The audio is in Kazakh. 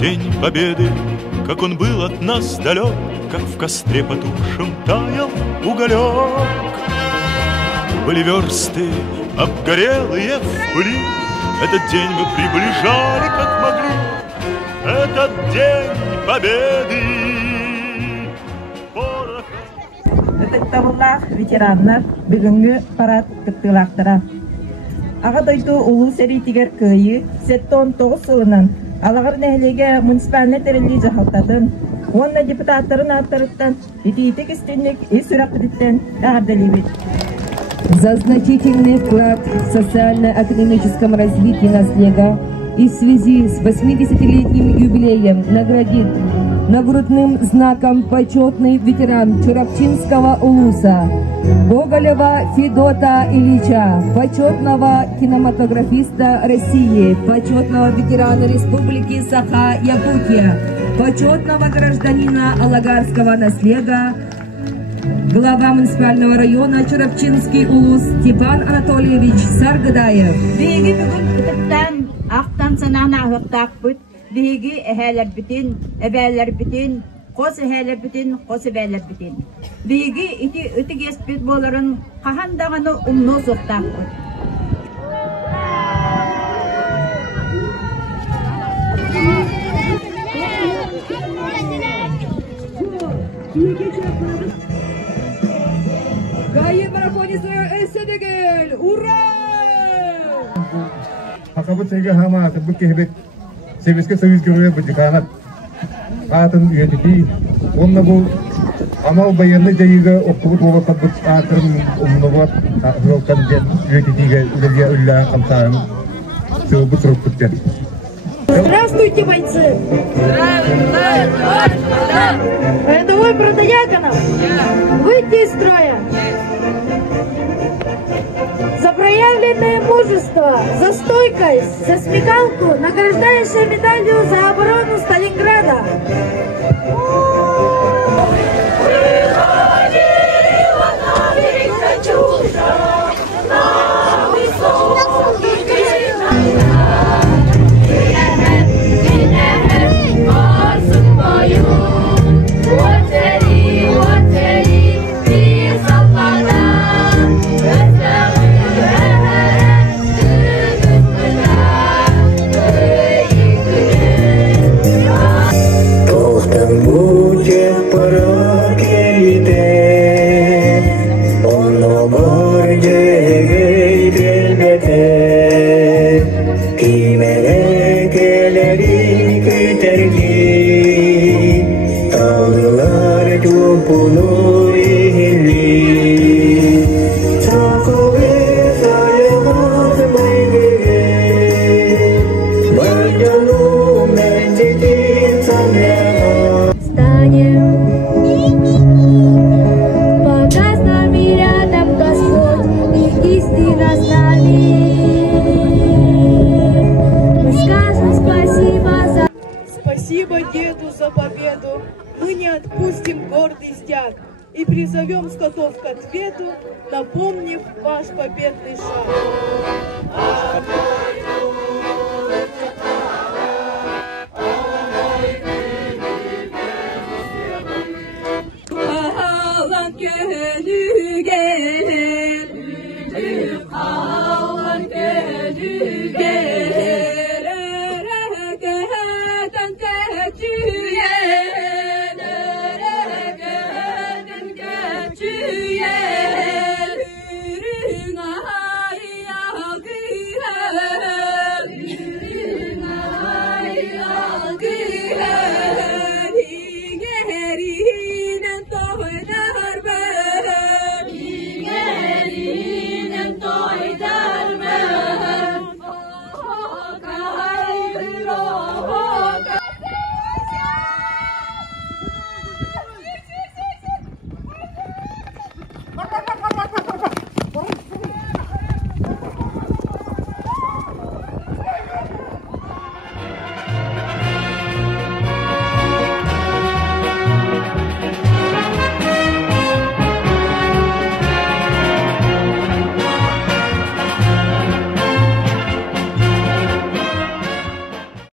День Победы, как он был от нас далек, как в костре потухшем таял уголек. Были версты, обгорелые в пыли, этот день мы приближали, как могли. Этот день Победы. Табыллах ветераннар бүгүнгү парад кыттылактара. Ага дойду улуу серитигер кыйы 19 жылынан алагар нәһилеге муниципальный терили жахалтатын, онна депутаттарын аттарыттан итиитик истенник исурак кредиттен ардалибит. За значительный вклад в социально-экономическом развитии наследия и в связи с 80-летним юбилеем наградит нагрудным знаком почетный ветеран Чурапчинского улуса Гоголева Федота Ильича, почетного кинематографиста России, почетного ветерана Республики Саха-Якутия, почетного гражданина Алагарского наследия, глава муниципального района Чурапчинский улус Степан Анатольевич Саргадаев. Биги эхәләр битин, әбәләр битин, кос эхәләр битин, кос әбәләр битин. Биги ити үтигес бит боларын кахандаганы умно соктак. Гайы марафонисты эсседегел! Ура! Акабыт сәйге хама атыбы кехбек Советский Союз героя Батиканат атын үйетіки, онна бұл амал баянны жайыға оқтығыт олы қабыт атырын ұмынығат жолқан ден үйетітіге үлерге үллі қамсарын сылбы сұрып күттен. Здравствуйте, бойцы! Рядовой Протояконов, выйти из строя! За проявленное мужество, за стойкость, за смекалку награждаешься медалью за оборону Сталинграда. Спасибо деду за победу, мы не отпустим гордый стяг и призовем скотов к ответу, напомнив ваш победный шаг.